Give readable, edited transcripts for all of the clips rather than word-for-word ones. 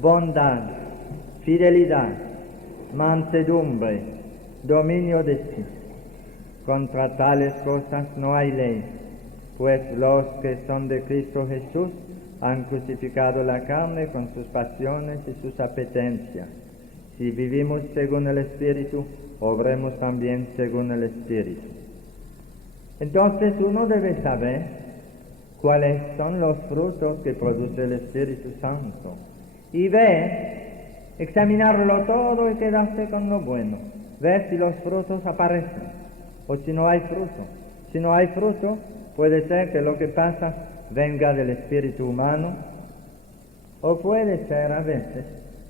bondad, fidelidad, mansedumbre, dominio de sí. Contra tales cosas no hay ley, pues los que son de Cristo Jesús han crucificado la carne con sus pasiones y sus apetencias. Si vivimos según el Espíritu, obremos también según el Espíritu. Entonces uno debe saber cuáles son los frutos que produce el Espíritu Santo y ver, examinarlo todo y quedarse con lo bueno, ver si los frutos aparecen o si no hay fruto. Si no hay fruto, puede ser que lo que pasa venga del espíritu humano, o puede ser a veces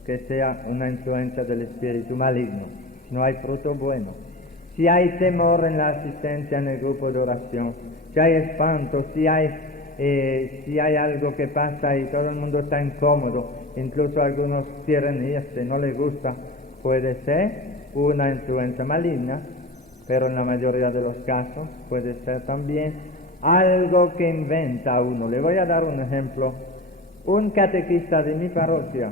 que sea una influencia del espíritu maligno. Si no hay fruto bueno, si hay temor en la asistencia en el grupo de oración, si hay espanto, si hay algo que pasa y todo el mundo está incómodo, incluso algunos quieren irse, no les gusta, puede ser una influencia maligna, pero en la mayoría de los casos puede ser también algo que inventa uno. Le voy a dar un ejemplo. Un catequista de mi parroquia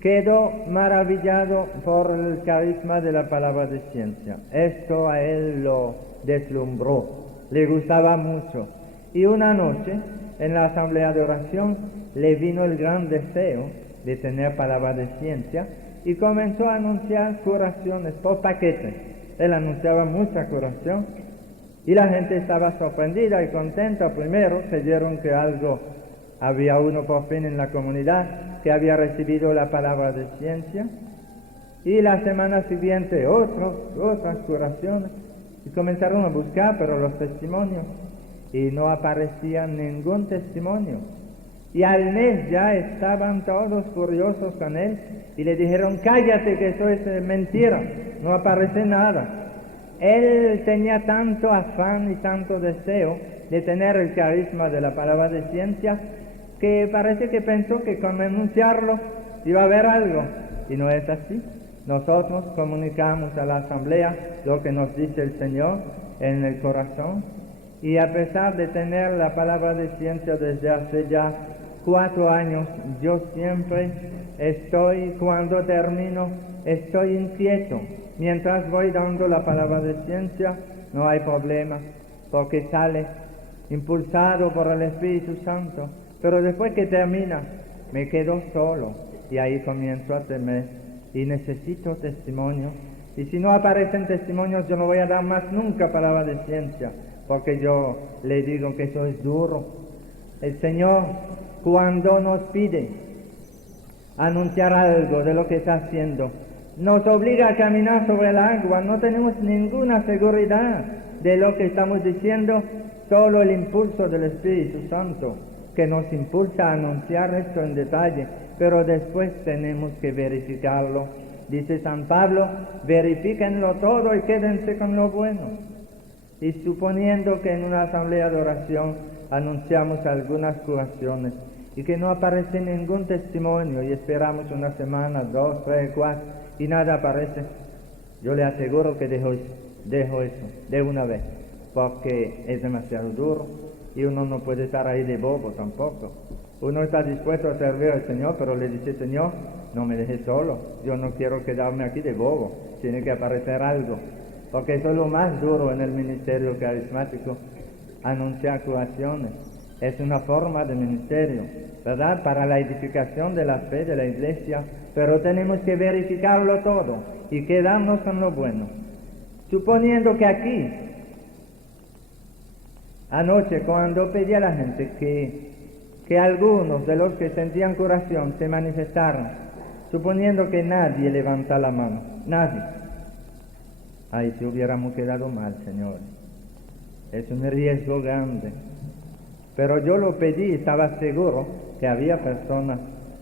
quedó maravillado por el carisma de la palabra de ciencia. Esto a él lo deslumbró, le gustaba mucho. Y una noche, en la asamblea de oración, le vino el gran deseo de tener palabra de ciencia y comenzó a anunciar curaciones por paquete. Él anunciaba mucha curación y la gente estaba sorprendida y contenta. Primero creyeron que había uno por fin en la comunidad que había recibido la palabra de ciencia, y la semana siguiente otras curaciones, y comenzaron a buscar pero los testimonios, y no aparecía ningún testimonio. Y al mes ya estaban todos furiosos con él y le dijeron: cállate, que eso es mentira, no aparece nada. Él tenía tanto afán y tanto deseo de tener el carisma de la palabra de ciencia que parece que pensó que con anunciarlo iba a haber algo, y no es así. Nosotros comunicamos a la asamblea lo que nos dice el Señor en el corazón, y a pesar de tener la palabra de ciencia desde hace ya 4 años, yo siempre cuando termino, estoy inquieto. Mientras voy dando la palabra de ciencia, no hay problema, porque sale impulsado por el Espíritu Santo. Pero después que termina, me quedo solo, y ahí comienzo a temer, y necesito testimonio. Y si no aparecen testimonios, yo no voy a dar más nunca palabra de ciencia, porque yo le digo que eso es duro. El Señor, cuando nos pide anunciar algo de lo que está haciendo, nos obliga a caminar sobre el agua. No tenemos ninguna seguridad de lo que estamos diciendo, solo el impulso del Espíritu Santo que nos impulsa a anunciar esto en detalle, pero después tenemos que verificarlo. Dice San Pablo: verifíquenlo todo y quédense con lo bueno. Y suponiendo que en una asamblea de oración anunciamos algunas curaciones y que no aparece ningún testimonio, y esperamos una semana, 2, 3, 4 y nada aparece, yo le aseguro que dejo eso de una vez, porque es demasiado duro y uno no puede estar ahí de bobo tampoco. Uno está dispuesto a servir al Señor, pero le dice: Señor, no me dejes solo, yo no quiero quedarme aquí de bobo, tiene que aparecer algo, porque eso es lo más duro en el ministerio carismático, anunciar curaciones. Es una forma de ministerio, ¿verdad?, para la edificación de la fe de la iglesia, pero tenemos que verificarlo todo y quedarnos con lo bueno. Suponiendo que aquí, anoche, cuando pedí a la gente que algunos de los que sentían curación se manifestaran, suponiendo que nadie levanta la mano, nadie. Ay, si hubiéramos quedado mal, Señor. Es un riesgo grande. Pero yo lo pedí, estaba seguro que había personas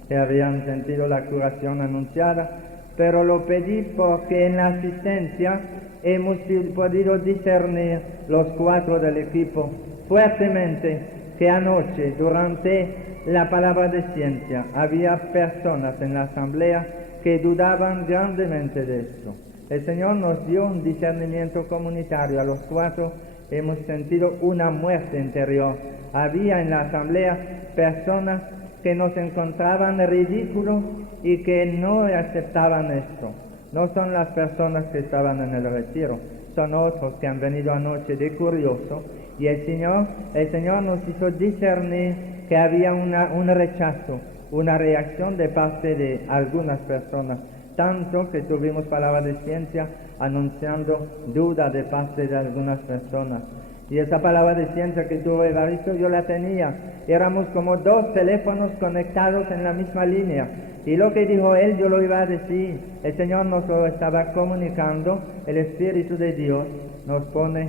que habían sentido la curación anunciada, pero lo pedí porque en la asistencia hemos podido discernir los 4 del equipo fuertemente que anoche, durante la palabra de ciencia, había personas en la asamblea que dudaban grandemente de esto. El Señor nos dio un discernimiento comunitario. A los 4 hemos sentido una muerte interior. Había en la asamblea personas que nos encontraban ridículos y que no aceptaban esto. No son las personas que estaban en el retiro, son otros que han venido anoche de curioso, y el Señor nos hizo discernir que había un rechazo, una reacción de parte de algunas personas, tanto que tuvimos palabra de ciencia anunciando duda de parte de algunas personas. Y esa palabra de ciencia que tuvo Evaristo, yo la tenía. Éramos como dos teléfonos conectados en la misma línea. Y lo que dijo él, yo lo iba a decir. El Señor nos lo estaba comunicando. El Espíritu de Dios nos pone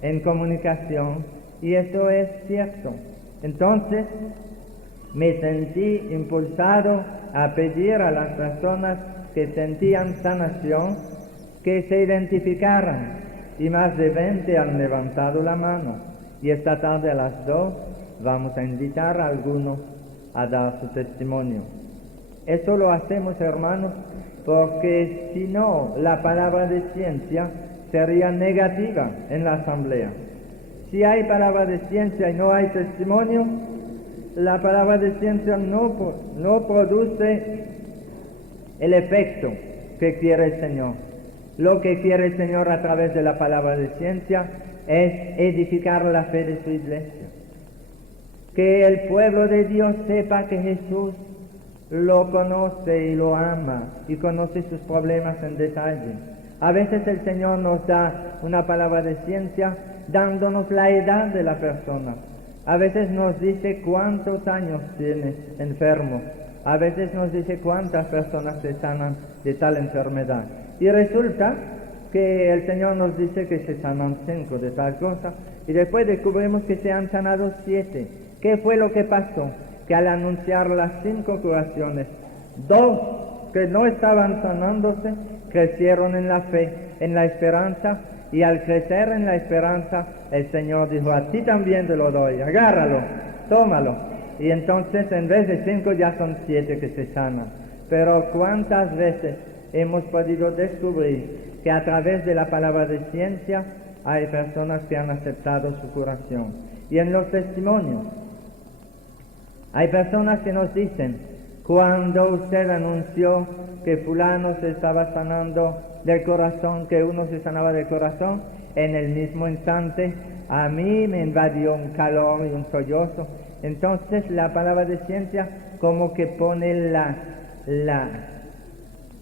en comunicación. Y eso es cierto. Entonces, me sentí impulsado a pedir a las personas que sentían sanación que se identificaran. Y más de 20 han levantado la mano. Y esta tarde a las 2 vamos a invitar a algunos a dar su testimonio. Eso lo hacemos, hermanos, porque si no, la palabra de ciencia sería negativa en la asamblea. Si hay palabra de ciencia y no hay testimonio, la palabra de ciencia no produce el efecto que quiere el Señor. Lo que quiere el Señor a través de la palabra de ciencia es edificar la fe de su iglesia. Que el pueblo de Dios sepa que Jesús lo conoce y lo ama y conoce sus problemas en detalle. A veces el Señor nos da una palabra de ciencia dándonos la edad de la persona. A veces nos dice cuántos años tiene enfermo. A veces nos dice cuántas personas se sanan de tal enfermedad. Y resulta que el Señor nos dice que se sanan 5 de tal cosa, y después descubrimos que se han sanado 7. ¿Qué fue lo que pasó? Que al anunciar las 5 curaciones, 2 que no estaban sanándose, crecieron en la fe, en la esperanza, y al crecer en la esperanza, el Señor dijo, a ti también te lo doy, agárralo, tómalo. Y entonces en vez de 5 ya son 7 que se sanan. Pero ¿cuántas veces hemos podido descubrir que a través de la palabra de ciencia hay personas que han aceptado su curación? Y en los testimonios hay personas que nos dicen, cuando usted anunció que fulano se estaba sanando del corazón, que uno se sanaba del corazón, en el mismo instante a mí me invadió un calor y un sollozo. Entonces la palabra de ciencia como que pone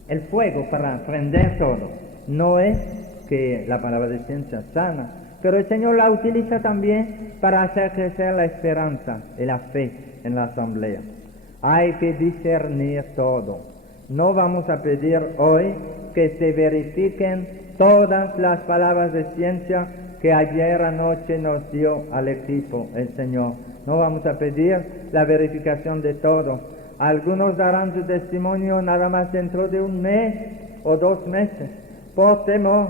el fuego para prender todo. No es que la palabra de ciencia sana, pero el Señor la utiliza también para hacer crecer la esperanza y la fe en la asamblea. Hay que discernir todo. No vamos a pedir hoy que se verifiquen todas las palabras de ciencia que ayer anoche nos dio al equipo el Señor. No vamos a pedir la verificación de todo. Algunos darán su testimonio nada más dentro de 1 mes o 2 meses, por temor,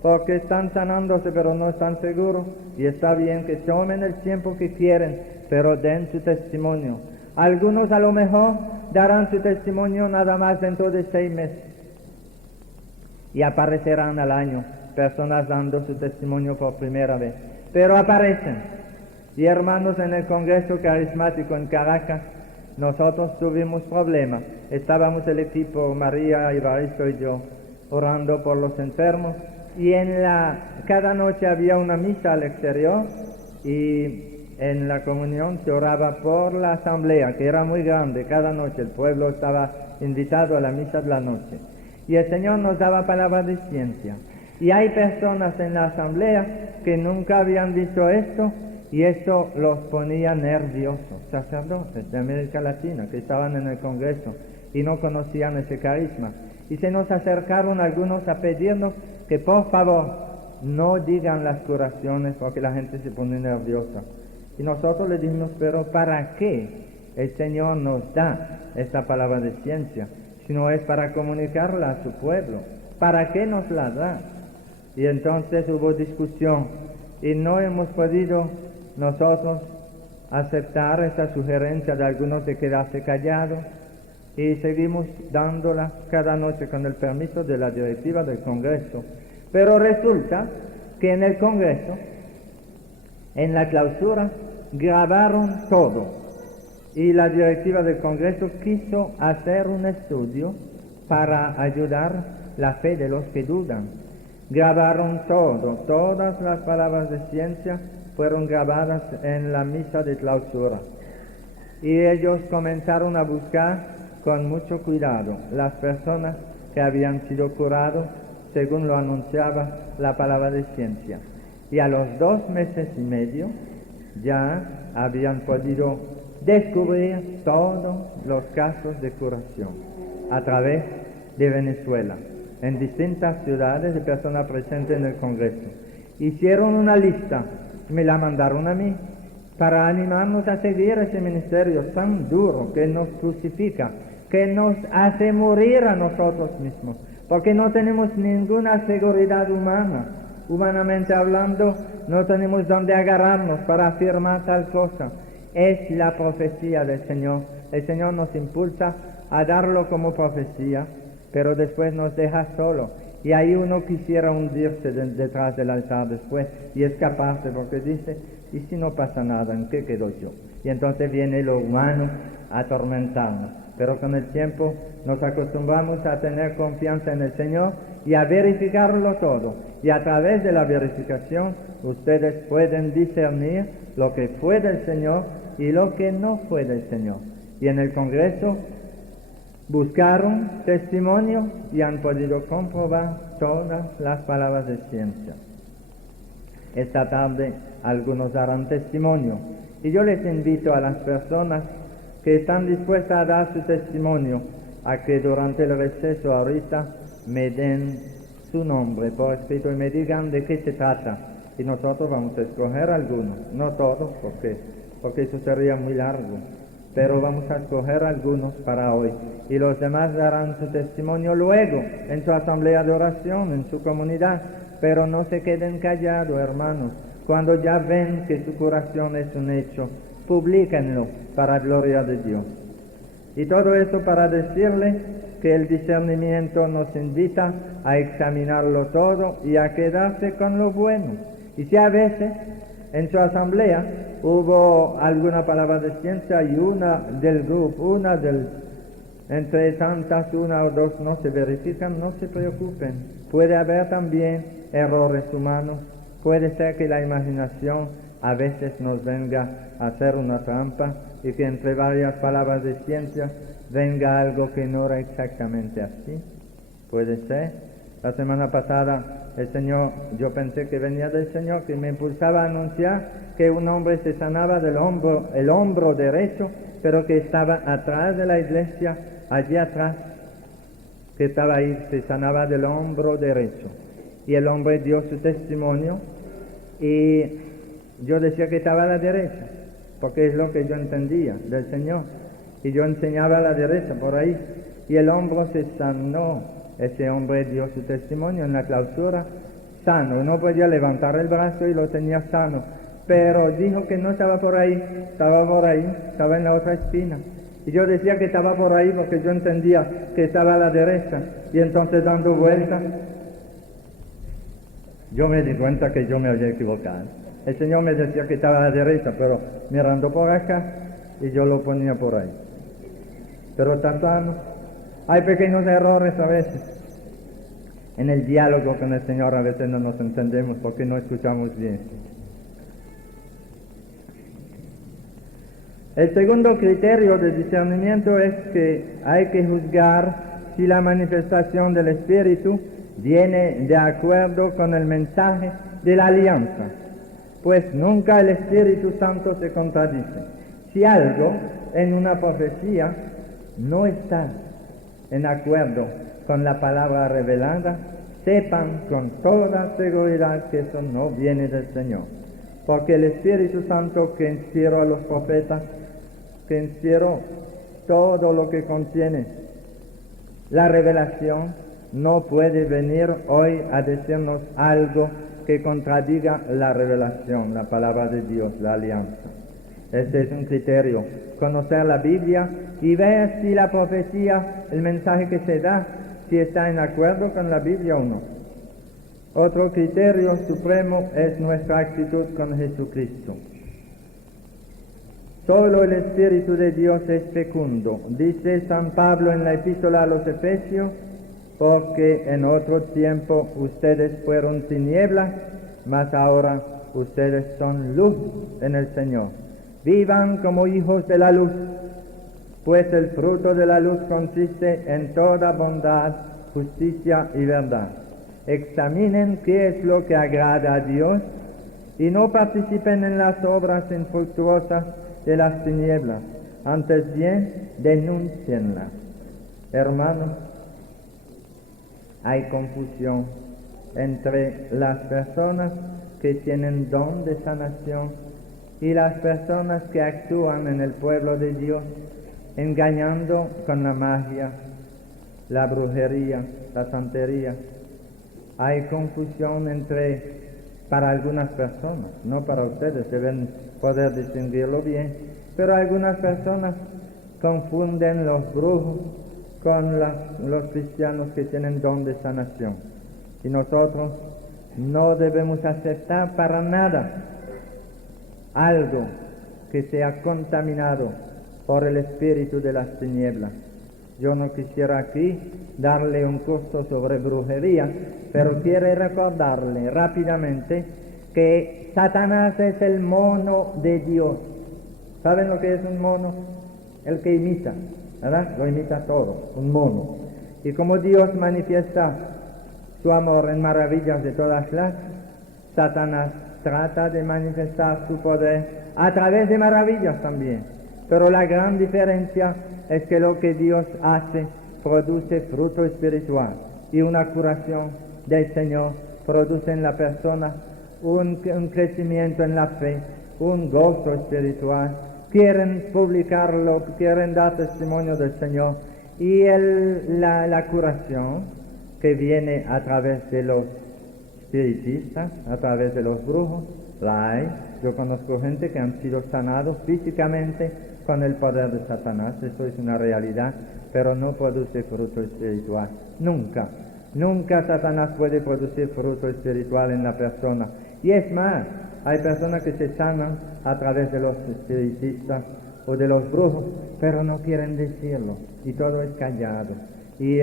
porque están sanándose pero no están seguros, y está bien que tomen el tiempo que quieren, pero den su testimonio. Algunos a lo mejor darán su testimonio nada más dentro de 6 meses, y aparecerán al año personas dando su testimonio por primera vez, pero aparecen. Y hermanos, en el Congreso Carismático en Caracas, nosotros tuvimos problemas. Estábamos el equipo, María, Evaristo y yo, orando por los enfermos, y cada noche había una misa al exterior, y en la comunión se oraba por la asamblea, que era muy grande. Cada noche el pueblo estaba invitado a la misa de la noche, y el Señor nos daba palabras de ciencia. Y hay personas en la asamblea que nunca habían visto esto, y esto los ponía nerviosos. Sacerdotes de América Latina que estaban en el Congreso y no conocían ese carisma. Y se nos acercaron algunos a pedirnos que por favor no digan las curaciones porque la gente se pone nerviosa. Y nosotros le dijimos, pero ¿para qué el Señor nos da esta palabra de ciencia? Si no es para comunicarla a su pueblo, ¿para qué nos la da? Y entonces hubo discusión y no hemos podido nosotros aceptar esa sugerencia de algunos de quedarse callados, y seguimos dándola cada noche con el permiso de la directiva del Congreso. Pero resulta que en el Congreso, en la clausura, grabaron todo. y la directiva del Congreso quiso hacer un estudio para ayudar la fe de los que dudan. Grabaron todas las palabras de ciencia fueron grabadas en la misa de clausura. Y ellos comenzaron a buscar con mucho cuidado las personas que habían sido curados según lo anunciaba la palabra de ciencia. Y a los 2 meses y medio ya habían podido descubrir todos los casos de curación a través de Venezuela, en distintas ciudades de personas presentes en el Congreso. Hicieron una lista, me la mandaron a mí, para animarnos a seguir ese ministerio tan duro que nos crucifica, que nos hace morir a nosotros mismos, porque no tenemos ninguna seguridad humana. Humanamente hablando, no tenemos dónde agarrarnos para afirmar tal cosa. Es la profecía del Señor. El Señor nos impulsa a darlo como profecía, pero después nos deja solo. Y ahí uno quisiera hundirse detrás del altar después y escaparse, porque dice, ¿y si no pasa nada? ¿En qué quedo yo? Y entonces viene lo humano a atormentarnos. Pero con el tiempo nos acostumbramos a tener confianza en el Señor y a verificarlo todo. Y a través de la verificación ustedes pueden discernir lo que fue del Señor y lo que no fue del Señor. Y en el Congreso buscaron testimonio y han podido comprobar todas las palabras de ciencia. Esta tarde algunos darán testimonio y yo les invito a las personas que están dispuestas a dar su testimonio a que durante el receso ahorita me den su nombre por escrito y me digan de qué se trata. Y nosotros vamos a escoger algunos, no todos, porque eso sería muy largo, pero vamos a escoger algunos para hoy. Y los demás darán su testimonio luego, en su asamblea de oración, en su comunidad. Pero no se queden callados, hermanos. Cuando ya ven que su curación es un hecho, publíquenlo para gloria de Dios. Y todo eso para decirles que el discernimiento nos invita a examinarlo todo y a quedarse con lo bueno. Y si a veces en su asamblea hubo alguna palabra de ciencia y una del grupo, entre tantas, una o dos no se verifican, no se preocupen. Puede haber también errores humanos, puede ser que la imaginación a veces nos venga a hacer una trampa y que entre varias palabras de ciencia venga algo que no era exactamente así. Puede ser. La semana pasada el Señor, yo pensé que venía del Señor, que me impulsaba a anunciar que un hombre se sanaba del hombro, el hombro derecho, pero que estaba atrás de la iglesia, allí atrás, que estaba ahí, se sanaba del hombro derecho. Y el hombre dio su testimonio y yo decía que estaba a la derecha, porque es lo que yo entendía del Señor. Y yo enseñaba a la derecha por ahí. Y el hombro se sanó. Ese hombre dio su testimonio en la clausura, sano. No podía levantar el brazo y lo tenía sano. Pero dijo que no estaba por ahí, estaba en la otra esquina. Y yo decía que estaba por ahí porque yo entendía que estaba a la derecha. Y entonces dando vueltas, yo me di cuenta que yo me había equivocado. El Señor me decía que estaba a la derecha, pero mirando por acá, y yo lo ponía por ahí. Pero está sano. Hay pequeños errores a veces. En el diálogo con el Señor a veces no nos entendemos porque no escuchamos bien. El segundo criterio de discernimiento es que hay que juzgar si la manifestación del Espíritu viene de acuerdo con el mensaje de la alianza, pues nunca el Espíritu Santo se contradice. Si algo en una profecía no está en acuerdo con la palabra revelada, sepan con toda seguridad que eso no viene del Señor, porque el Espíritu Santo que inspiró a los profetas, que inspiró todo lo que contiene la revelación, no puede venir hoy a decirnos algo que contradiga la revelación, la palabra de Dios, la alianza. Este es un criterio, conocer la Biblia y ver si la profecía, el mensaje que se da, si está en acuerdo con la Biblia o no. Otro criterio supremo es nuestra actitud con Jesucristo. Solo el Espíritu de Dios es fecundo. Dice San Pablo en la epístola a los Efesios, porque en otro tiempo ustedes fueron tinieblas, mas ahora ustedes son luz en el Señor. Vivan como hijos de la luz, pues el fruto de la luz consiste en toda bondad, justicia y verdad. Examinen qué es lo que agrada a Dios y no participen en las obras infructuosas de las tinieblas, antes bien denúncienlas. Hermanos, hay confusión entre las personas que tienen don de sanación y las personas que actúan en el pueblo de Dios, engañando con la magia, la brujería, la santería. Hay confusión para algunas personas, no para ustedes, deben poder distinguirlo bien, pero algunas personas confunden los brujos con los cristianos que tienen don de sanación. Y nosotros no debemos aceptar para nada algo que sea contaminado por el espíritu de las tinieblas. Yo no quisiera aquí darle un curso sobre brujería, pero quiero recordarle rápidamente que Satanás es el mono de Dios. ¿Saben lo que es un mono? El que imita, ¿verdad? Lo imita todo, un mono. Y como Dios manifiesta su amor en maravillas de todas clases, Satanás trata de manifestar su poder a través de maravillas también. Pero la gran diferencia es que lo que Dios hace produce fruto espiritual, y una curación del Señor produce en la persona un crecimiento en la fe, un gozo espiritual. Quieren publicarlo, quieren dar testimonio del Señor, y la curación que viene a través de los espiritistas, a través de los brujos, la hay. Yo conozco gente que han sido sanados físicamente con el poder de Satanás. Eso es una realidad, pero no produce fruto espiritual. Nunca Satanás puede producir fruto espiritual en la persona. Y es más, hay personas que se sanan a través de los espiritistas o de los brujos, pero no quieren decirlo, y todo es callado. Y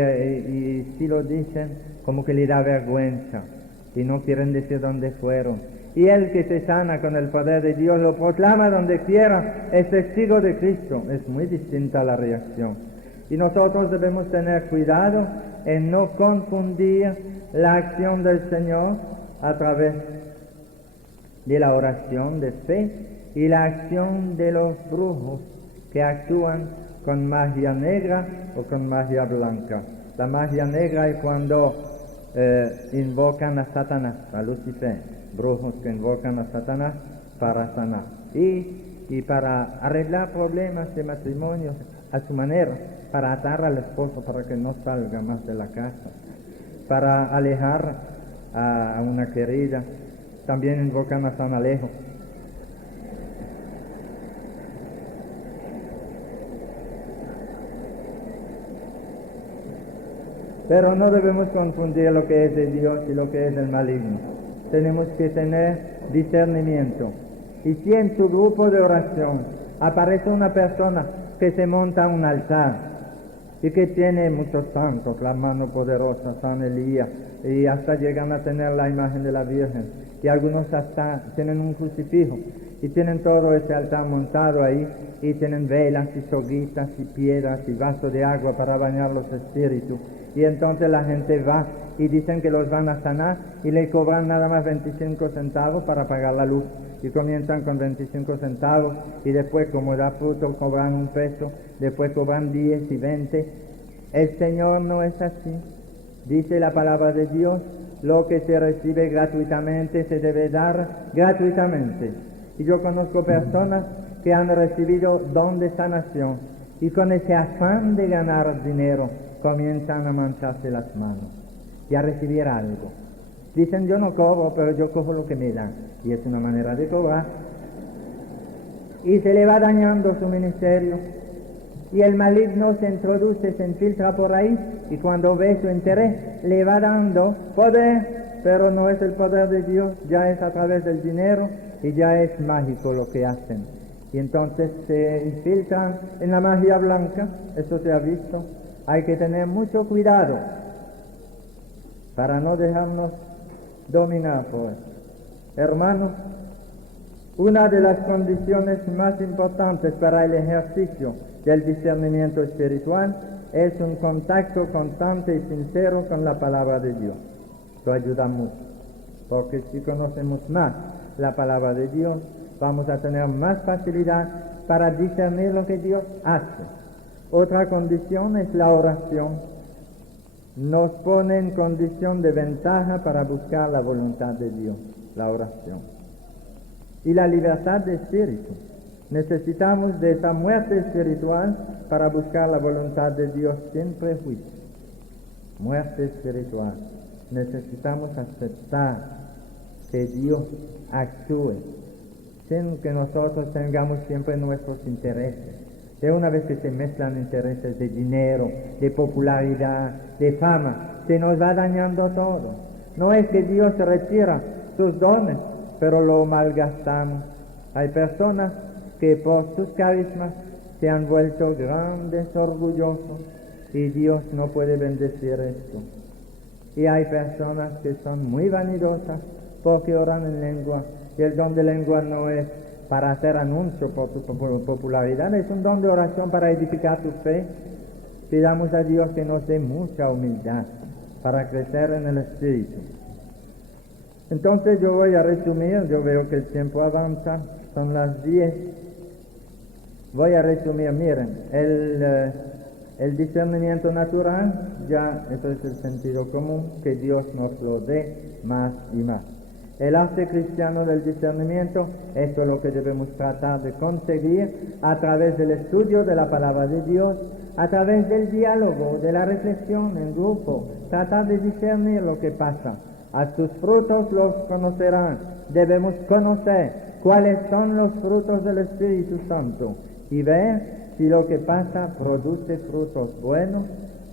si lo dicen, como que le da vergüenza, y no quieren decir dónde fueron. Y el que se sana con el poder de Dios lo proclama donde quiera, es testigo de Cristo. Es muy distinta la reacción. Y nosotros debemos tener cuidado en no confundir la acción del Señor a través de la oración de fe y la acción de los brujos que actúan con magia negra o con magia blanca. La magia negra es cuando invocan a Satanás, a Lucifer, brujos que invocan a Satanás para sanar y para arreglar problemas de matrimonio a su manera, para atar al esposo para que no salga más de la casa, para alejar a una querida. También invocan a San Alejo. Pero no debemos confundir lo que es de Dios y lo que es del maligno. Tenemos que tener discernimiento. Y si en su grupo de oración aparece una persona que se monta a un altar y que tiene muchos santos, la mano poderosa, San Elías, y hasta llegan a tener la imagen de la Virgen, y algunos hasta tienen un crucifijo, y tienen todo ese altar montado ahí, y tienen velas y soguitas y piedras y vasos de agua para bañar los espíritus, y entonces la gente va y dicen que los van a sanar y le cobran nada más 25 centavos para pagar la luz, y comienzan con 25 centavos y después, como da fruto, cobran 1 peso, después cobran 10 y 20. El Señor no es así. Dice la palabra de Dios: lo que se recibe gratuitamente se debe dar gratuitamente. Y yo conozco personas que han recibido don de sanación y con ese afán de ganar dinero comienzan a mancharse las manos y a recibir algo. Dicen: yo no cobro, pero yo cojo lo que me dan. Y es una manera de cobrar. Y se le va dañando su ministerio. Y el maligno se introduce, se infiltra por ahí, y cuando ve su interés, le va dando poder, pero no es el poder de Dios, ya es a través del dinero, y ya es mágico lo que hacen. y entonces se infiltran en la magia blanca. Eso se ha visto. Hay que tener mucho cuidado para no dejarnos dominar por eso. Hermanos, una de las condiciones más importantes para el ejercicio del discernimiento espiritual es un contacto constante y sincero con la palabra de Dios. Eso ayuda mucho, porque si conocemos más la palabra de Dios, vamos a tener más facilidad para discernir lo que Dios hace. Otra condición es la oración. Nos pone en condición de ventaja para buscar la voluntad de Dios, la oración. Y la libertad de espíritu. Necesitamos de esa muerte espiritual para buscar la voluntad de Dios sin prejuicio. Muerte espiritual. Necesitamos aceptar que Dios actúe sin que nosotros tengamos siempre nuestros intereses. De una vez que se mezclan intereses de dinero, de popularidad, de fama, se nos va dañando todo. No es que Dios retira sus dones, pero lo malgastamos. Hay personas que por sus carismas se han vuelto grandes, orgullosos, y Dios no puede bendecir esto. Y hay personas que son muy vanidosas porque oran en lengua, y el don de lengua no es para hacer anuncio por tu popularidad, es un don de oración para edificar tu fe. Pidamos a Dios que nos dé mucha humildad para crecer en el Espíritu. Entonces yo voy a resumir, yo veo que el tiempo avanza, son las 10. Voy a resumir, miren, el discernimiento natural, ya eso es el sentido común, que Dios nos lo dé más y más. El arte cristiano del discernimiento, esto es lo que debemos tratar de conseguir a través del estudio de la palabra de Dios, a través del diálogo, de la reflexión en grupo, tratar de discernir lo que pasa. A sus frutos los conocerán. Debemos conocer cuáles son los frutos del Espíritu Santo y ver si lo que pasa produce frutos buenos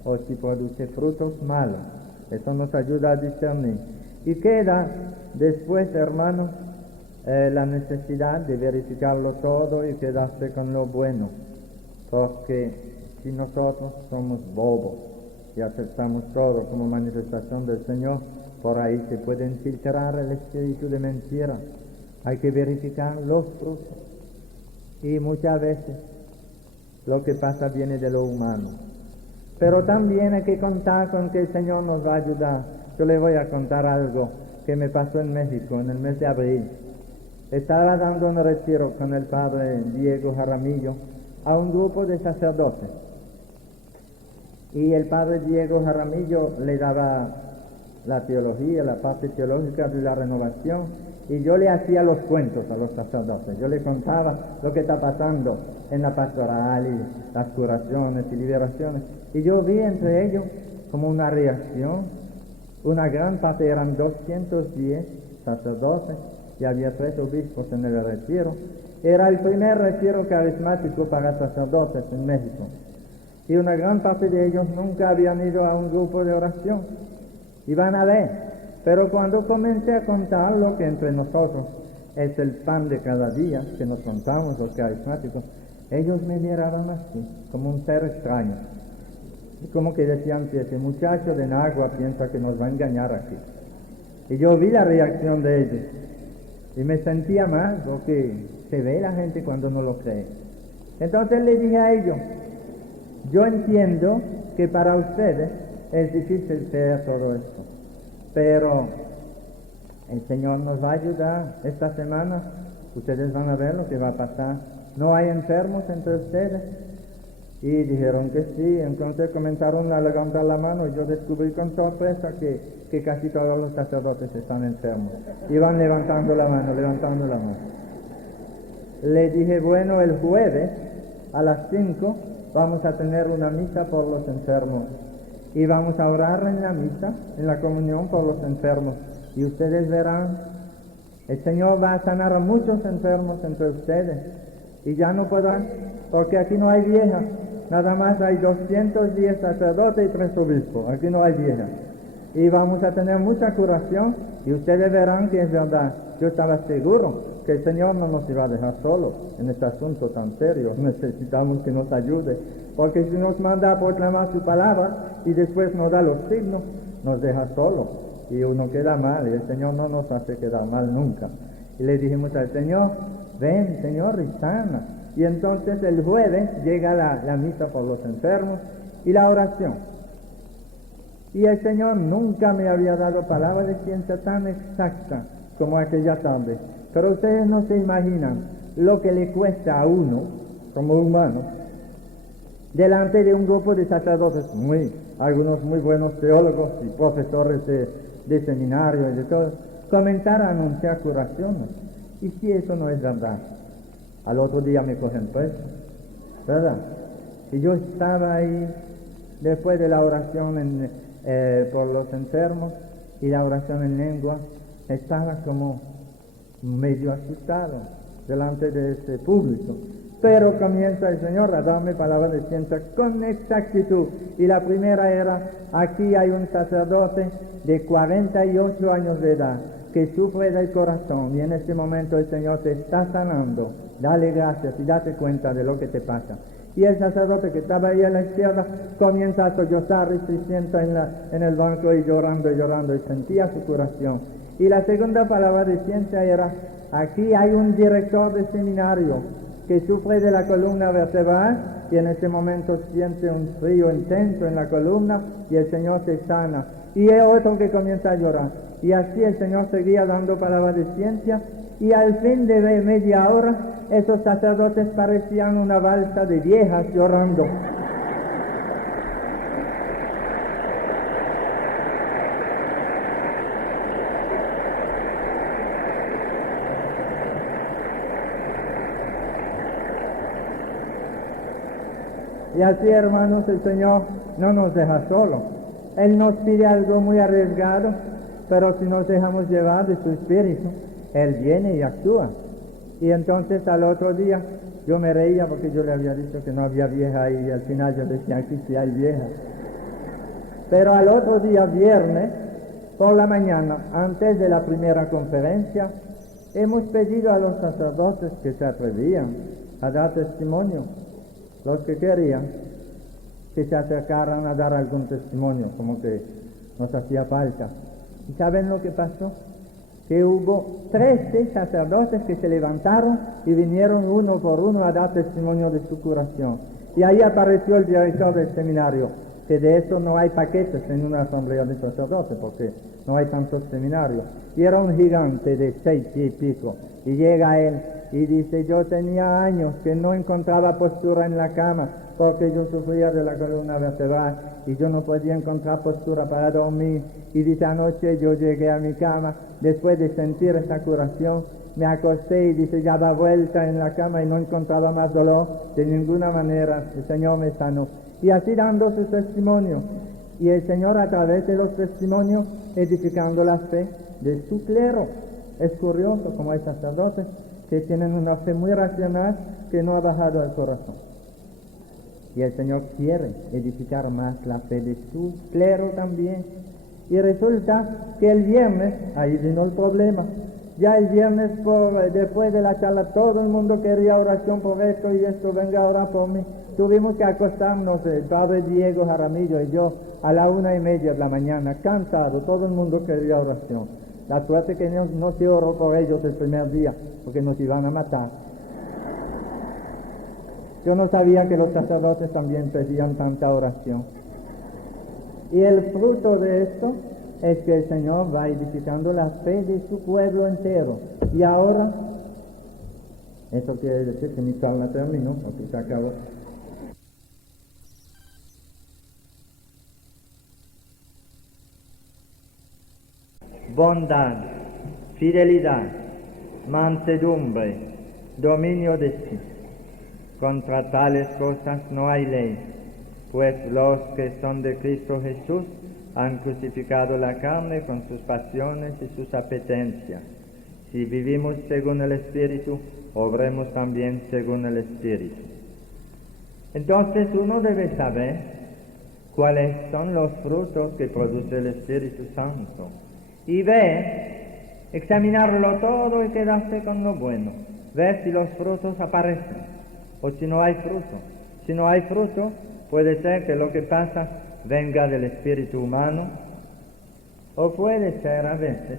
o si produce frutos malos. Eso nos ayuda a discernir. Y queda después, hermanos, la necesidad de verificarlo todo y quedarse con lo bueno, porque si nosotros somos bobos y aceptamos todo como manifestación del Señor, por ahí se puede infiltrar el espíritu de mentira. Hay que verificar los frutos. Y muchas veces lo que pasa viene de lo humano. Pero también hay que contar con que el Señor nos va a ayudar. Yo le voy a contar algo que me pasó en México en el mes de abril. Estaba dando un retiro con el padre Diego Jaramillo a un grupo de sacerdotes. Y el padre Diego Jaramillo le daba la teología, la parte teológica de la renovación, y yo le hacía los cuentos a los sacerdotes. Yo le contaba lo que está pasando en la pastoral y las curaciones y liberaciones. Y yo vi entre ellos como una reacción. Una gran parte, eran 210 sacerdotes y había 3 obispos en el retiro. Era el primer retiro carismático para sacerdotes en México. Y una gran parte de ellos nunca habían ido a un grupo de oración. Iban a ver. Pero cuando comencé a contar lo que entre nosotros es el pan de cada día, que nos contamos los carismáticos, ellos me miraban así, como un ser extraño. Y como que decían que ese muchacho de Nagua piensa que nos va a engañar aquí. Y yo vi la reacción de ellos y me sentía mal, porque se ve la gente cuando no lo cree. Entonces le dije a ellos, yo entiendo que para ustedes es difícil creer todo esto, pero el Señor nos va a ayudar. Esta semana ustedes van a ver lo que va a pasar. No hay enfermos entre ustedes. Y dijeron que sí. Entonces comenzaron a levantar la mano y yo descubrí con sorpresa que casi todos los sacerdotes están enfermos. Iban levantando la mano. Le dije, bueno, el jueves a las 5 vamos a tener una misa por los enfermos. Y vamos a orar en la misa, en la comunión por los enfermos. Y ustedes verán, el Señor va a sanar a muchos enfermos entre ustedes. Y ya no podrán, porque aquí no hay viejas. Nada más hay 210 sacerdotes y 3 obispos. Aquí no hay viejas. y vamos a tener mucha curación, y ustedes verán que es verdad. Yo estaba seguro que el Señor no nos iba a dejar solos en este asunto tan serio. Necesitamos que nos ayude, porque si nos manda a proclamar su palabra y después nos da los signos, nos deja solos y uno queda mal, y el Señor no nos hace quedar mal nunca. Y le dijimos al Señor: ven, Señor, y sana. Y entonces el jueves llega la misa por los enfermos y la oración. Y el Señor nunca me había dado palabra de ciencia tan exacta como aquella tarde. Pero ustedes no se imaginan lo que le cuesta a uno, como humano, delante de un grupo de sacerdotes, algunos muy buenos teólogos y profesores de seminario y de todo, comenzar a anunciar curaciones. Y si eso no es verdad, al otro día me cogen preso, ¿verdad? Y yo estaba ahí después de la oración por los enfermos y la oración en lengua, estaba como medio asustado delante de ese público. Pero comienza el Señor a darme palabras de ciencia con exactitud. Y la primera era: aquí hay un sacerdote de 48 años de edad que sufre del corazón, y en este momento el Señor te está sanando. Dale gracias y date cuenta de lo que te pasa. Y el sacerdote que estaba ahí a la izquierda comienza a sollozar y se sienta en el banco y llorando y sentía su curación. Y la segunda palabra de ciencia era: aquí hay un director de seminario que sufre de la columna vertebral, y en ese momento siente un frío intenso en la columna, y el Señor se sana. Y hay otro que comienza a llorar. Y así el Señor seguía dando palabras de ciencia, y al fin de media hora, esos sacerdotes parecían una balsa de viejas llorando. Y así, hermanos, el Señor no nos deja solos. Él nos pide algo muy arriesgado, pero si nos dejamos llevar de su espíritu, Él viene y actúa. Y entonces al otro día yo me reía porque yo le había dicho que no había vieja, y al final yo decía: aquí sí hay vieja. Pero al otro día, viernes, por la mañana, antes de la primera conferencia, hemos pedido a los sacerdotes que se atrevían a dar testimonio, los que querían, que se acercaran a dar algún testimonio, como que nos hacía falta. ¿Y saben lo que pasó? Que hubo 13 sacerdotes que se levantaron y vinieron uno por uno a dar testimonio de su curación. Y ahí apareció el director del seminario, que de eso no hay paquetes en una asamblea de sacerdotes, porque no hay tantos seminarios. Y era un gigante de 6 pies y pico. Y llega él y dice: yo tenía años que no encontraba postura en la cama, porque yo sufría de la columna vertebral y yo no podía encontrar postura para dormir. Y dice: anoche yo llegué a mi cama, después de sentir esta curación, me acosté y dice, ya daba vuelta en la cama y no encontraba más dolor de ninguna manera. El Señor me sanó. Y así dando su testimonio. Y el Señor, a través de los testimonios, edificando la fe de su clero. Es curioso como hay sacerdotes que tienen una fe muy racional que no ha bajado al corazón. Y el Señor quiere edificar más la fe de su clero también. Y resulta que el viernes, ahí vino el problema. Ya el viernes, después de la charla, todo el mundo quería oración por esto y esto, venga a orar por mí. Tuvimos que acostarnos, el padre Diego Jaramillo y yo, a la 1:30 de la mañana, cansado, todo el mundo quería oración. La suerte que no se oró por ellos el primer día, porque nos iban a matar. Yo no sabía que los sacerdotes también pedían tanta oración. Y el fruto de esto es que el Señor va edificando la fe de su pueblo entero. Y ahora, eso quiere decir que mi charla terminó, porque se acabó. Bondad, fidelidad, mansedumbre, dominio de sí. Contra tales cosas no hay ley, pues los que son de Cristo Jesús han crucificado la carne con sus pasiones y sus apetencias. Si vivimos según el Espíritu, obremos también según el Espíritu. Entonces uno debe saber cuáles son los frutos que produce el Espíritu Santo. Y ver, examinarlo todo y quedarse con lo bueno. Ver si los frutos aparecen o si no hay fruto. Si no hay fruto, puede ser que lo que pasa venga del espíritu humano, o puede ser a veces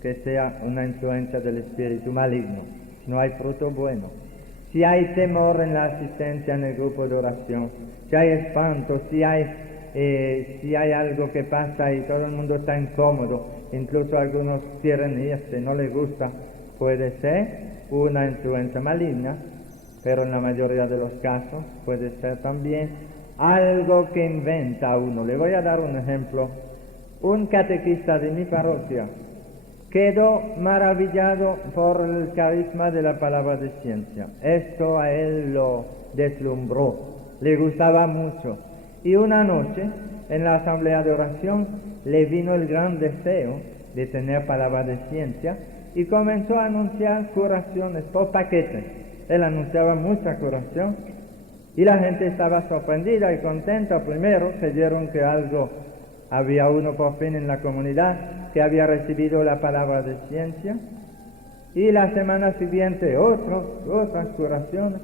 que sea una influencia del espíritu maligno. Si no hay fruto bueno. Si hay temor en la asistencia en el grupo de oración, si hay espanto, si hay algo que pasa y todo el mundo está incómodo, incluso algunos quieren irse, no les gusta, puede ser una influencia maligna, pero en la mayoría de los casos puede ser también algo que inventa uno. Le voy a dar un ejemplo. Un catequista de mi parroquia quedó maravillado por el carisma de la palabra de ciencia. Esto a él lo deslumbró, le gustaba mucho. Y una noche, en la asamblea de oración, le vino el gran deseo de tener palabra de ciencia y comenzó a anunciar curaciones por paquetes. Él anunciaba mucha curación y la gente estaba sorprendida y contenta. Primero creyeron que había uno por fin en la comunidad que había recibido la palabra de ciencia, y la semana siguiente otras curaciones,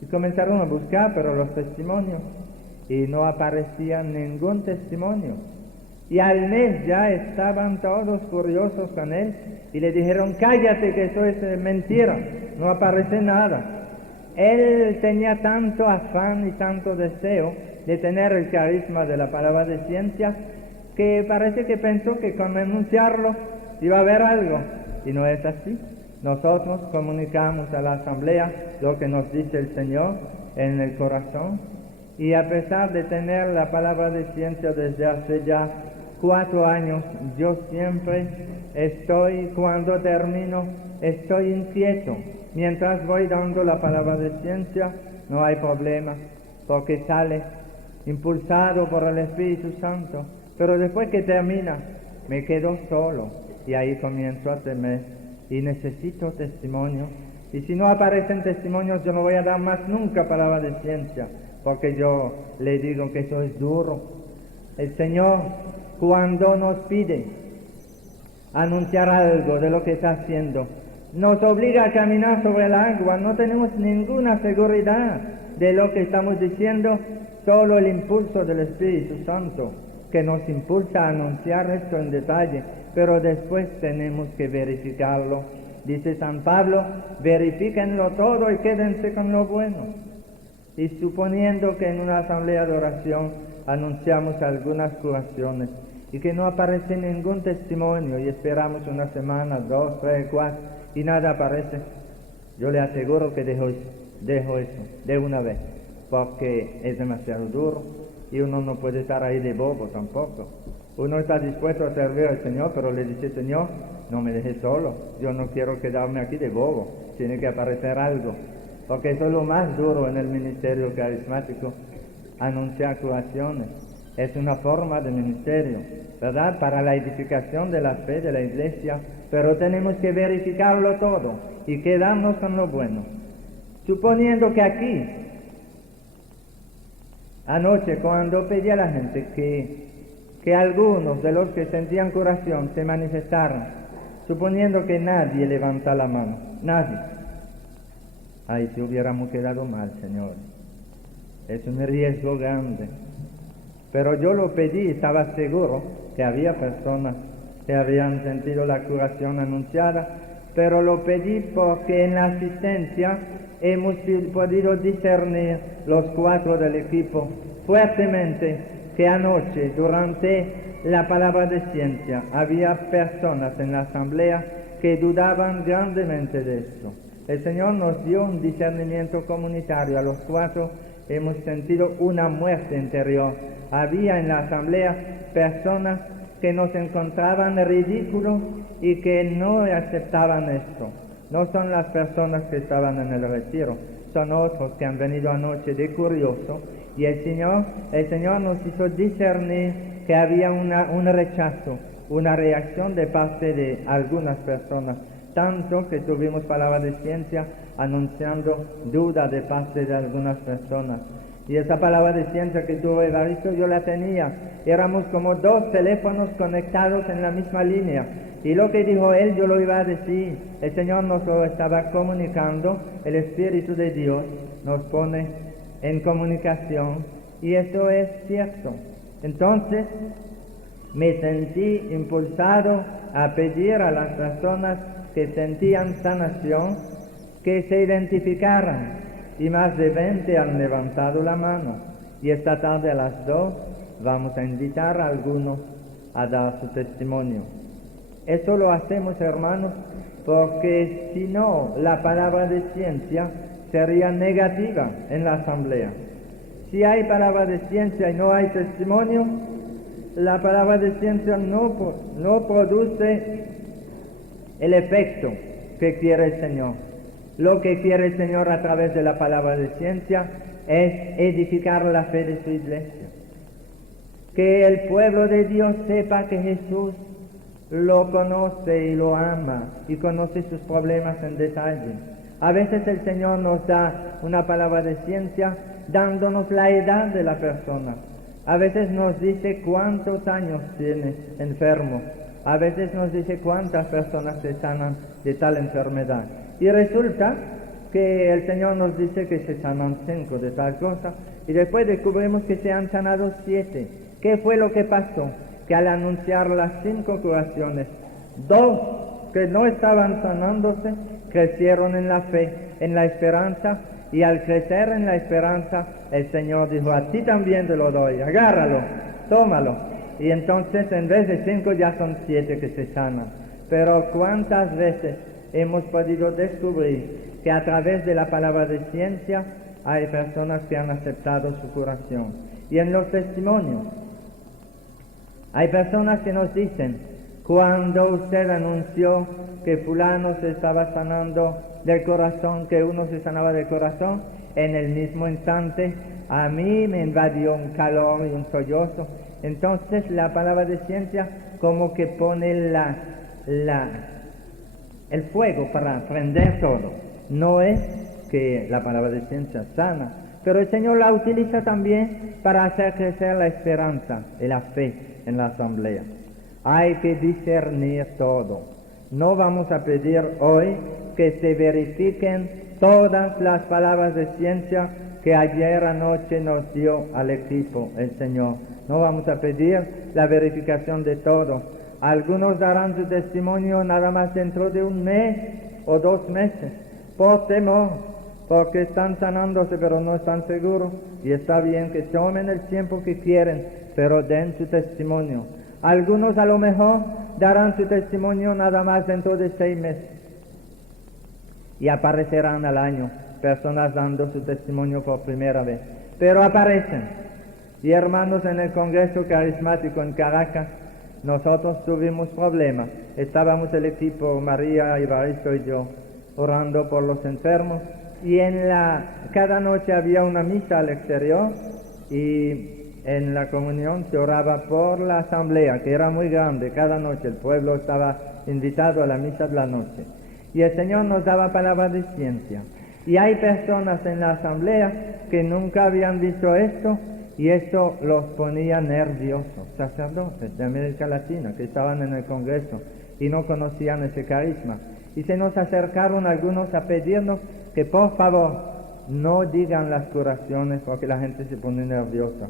y comenzaron a buscar pero los testimonios, y no aparecía ningún testimonio. Y al mes ya estaban todos curiosos con él y le dijeron: cállate, que eso es mentira, no aparece nada. Él tenía tanto afán y tanto deseo de tener el carisma de la palabra de ciencia que parece que pensó que con anunciarlo iba a haber algo, y no es así. Nosotros comunicamos a la asamblea lo que nos dice el Señor en el corazón, y a pesar de tener la palabra de ciencia desde hace ya 4 años, yo siempre cuando termino, estoy inquieto. Mientras voy dando la palabra de ciencia, no hay problema, porque sale impulsado por el Espíritu Santo. Pero después que termina, me quedo solo, y ahí comienzo a temer, y necesito testimonios. Y si no aparecen testimonios, yo no voy a dar más nunca palabra de ciencia, porque yo le digo que eso es duro. El Señor, cuando nos pide anunciar algo de lo que está haciendo, nos obliga a caminar sobre el agua. No tenemos ninguna seguridad de lo que estamos diciendo, solo el impulso del Espíritu Santo, que nos impulsa a anunciar esto en detalle, pero después tenemos que verificarlo. Dice San Pablo: verifíquenlo todo y quédense con lo bueno. Y suponiendo que en una asamblea de oración anunciamos algunas curaciones y que no aparece ningún testimonio y esperamos una semana, 2, 3, 4 y nada aparece, yo le aseguro que dejo eso de una vez, porque es demasiado duro. Y uno no puede estar ahí de bobo tampoco. Uno está dispuesto a servir al Señor, pero le dice: Señor, no me dejes solo, yo no quiero quedarme aquí de bobo, tiene que aparecer algo. Porque eso es lo más duro en el ministerio carismático, anunciar curaciones. Es una forma de ministerio, ¿verdad?, para la edificación de la fe de la iglesia, pero tenemos que verificarlo todo y quedarnos con lo bueno. Suponiendo que aquí, anoche, cuando pedí a la gente que algunos de los que sentían curación se manifestaran, suponiendo que nadie levanta la mano, nadie. Ay, si hubiéramos quedado mal, Señor. Es un riesgo grande. Pero yo lo pedí, estaba seguro que había personas que habían sentido la curación anunciada, pero lo pedí porque en la asistencia hemos podido discernir los 4 del equipo fuertemente que anoche, durante la palabra de ciencia, había personas en la asamblea que dudaban grandemente de esto. El Señor nos dio un discernimiento comunitario. A los 4 hemos sentido una muerte interior. Había en la asamblea personas que nos encontraban ridículos y que no aceptaban esto. No son las personas que estaban en el retiro, son otros que han venido anoche de curioso, y el Señor nos hizo discernir que había un rechazo, una reacción de parte de algunas personas, tanto que tuvimos palabra de ciencia anunciando duda de parte de algunas personas. Y esa palabra de ciencia que tuvo Evaristo, yo la tenía. Éramos como dos teléfonos conectados en la misma línea. Y lo que dijo él, yo lo iba a decir. El Señor nos lo estaba comunicando. El Espíritu de Dios nos pone en comunicación. Y eso es cierto. Entonces, me sentí impulsado a pedir a las personas que sentían sanación que se identificaran. Y más de 20 han levantado la mano. Y esta tarde a las 2 vamos a invitar a algunos a dar su testimonio. Eso lo hacemos, hermanos, porque si no, la palabra de ciencia sería negativa en la asamblea. Si hay palabra de ciencia y no hay testimonio, la palabra de ciencia no produce el efecto que quiere el Señor. Lo que quiere el Señor a través de la palabra de ciencia es edificar la fe de su iglesia. Que el pueblo de Dios sepa que Jesús lo conoce y lo ama y conoce sus problemas en detalle. A veces el Señor nos da una palabra de ciencia dándonos la edad de la persona. A veces nos dice cuántos años tiene enfermo. A veces nos dice cuántas personas se sanan de tal enfermedad. Y resulta que el Señor nos dice que se sanan 5 de tal cosa y después descubrimos que se han sanado 7. ¿Qué fue lo que pasó? Que al anunciar las 5 curaciones, 2 que no estaban sanándose crecieron en la fe, en la esperanza, y al crecer en la esperanza el Señor dijo: a ti también te lo doy, agárralo, tómalo. Y entonces en vez de 5 ya son 7 que se sanan. Pero ¿cuántas veces hemos podido descubrir que a través de la palabra de ciencia hay personas que han aceptado su curación? Y en los testimonios hay personas que nos dicen: cuando usted anunció que fulano se estaba sanando del corazón, que uno se sanaba del corazón, en el mismo instante a mí me invadió un calor y un sollozo. Entonces la palabra de ciencia como que pone el fuego para prender todo. No es que la palabra de ciencia sana, pero el Señor la utiliza también para hacer crecer la esperanza y la fe en la asamblea. Hay que discernir todo. No vamos a pedir hoy que se verifiquen todas las palabras de ciencia que ayer anoche nos dio al equipo el Señor. No vamos a pedir la verificación de todo. Algunos darán su testimonio nada más dentro de 1 mes o 2 meses, por temor, porque están sanándose pero no están seguros, y está bien que tomen el tiempo que quieren, pero den su testimonio. Algunos a lo mejor darán su testimonio nada más dentro de 6 meses, y aparecerán al año personas dando su testimonio por primera vez, pero aparecen. Y hermanos, en el Congreso Carismático en Caracas, nosotros tuvimos problemas. Estábamos el equipo, María, Evaristo y yo, orando por los enfermos, y cada noche había una misa al exterior, y en la comunión se oraba por la asamblea, que era muy grande. Cada noche el pueblo estaba invitado a la misa de la noche, y el Señor nos daba palabras de ciencia. Y hay personas en la asamblea que nunca habían visto esto, y eso los ponía nerviosos. Sacerdotes de América Latina que estaban en el Congreso y no conocían ese carisma. Y se nos acercaron algunos a pedirnos que por favor no digan las curaciones porque la gente se pone nerviosa.